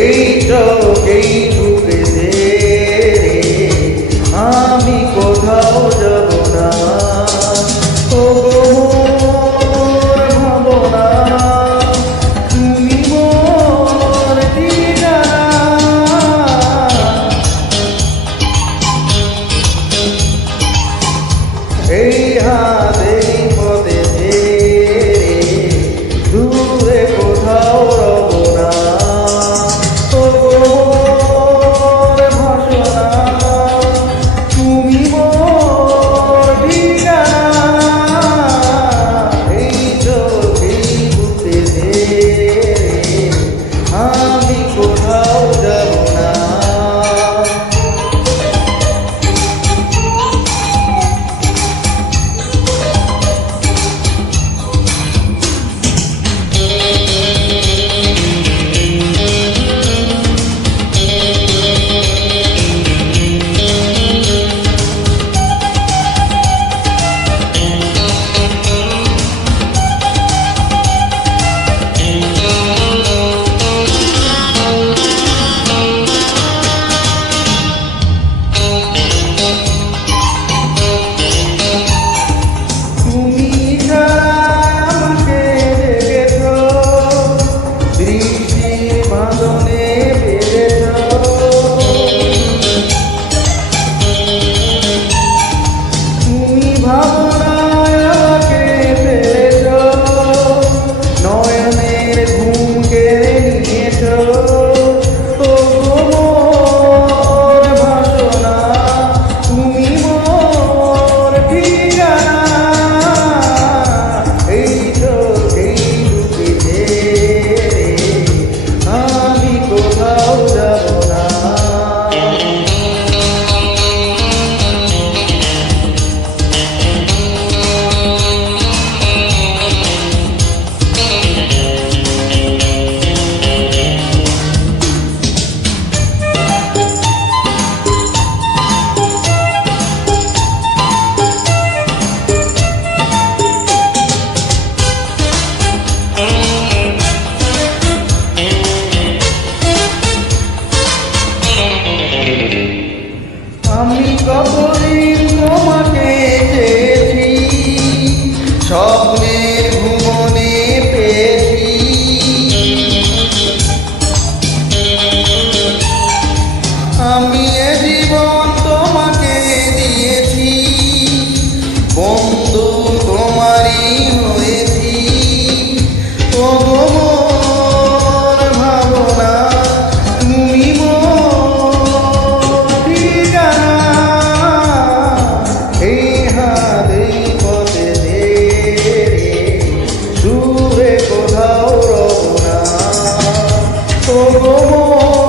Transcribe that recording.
এই চোখেই বুকে দে রে, আমি কোথাও যাব না। ও গো মোর ভাবনা, তুমি মোর ঠিকানা। এই হাতে পথে দে রে, দূরে কোথাও রব না। ও গো মোর ভাসনা, তুমি মোর ঠিকানা। এই চোখেই বুকে দে রে, আমি কোথাও যাব না। আমি কতদিন তোমাকে চেয়েছি, স্বপ্নের ভুবনে পেয়েছি। আমি এ জীবন তোমাকে দিয়েছি, বন্ধু তোমারই হয়েছি। ও গো মোর ভাবনা, তুমি মোর ঠিকানা। এই হাতেই পথে দে রে, দূরে কোথাও রব না। ও গো মোর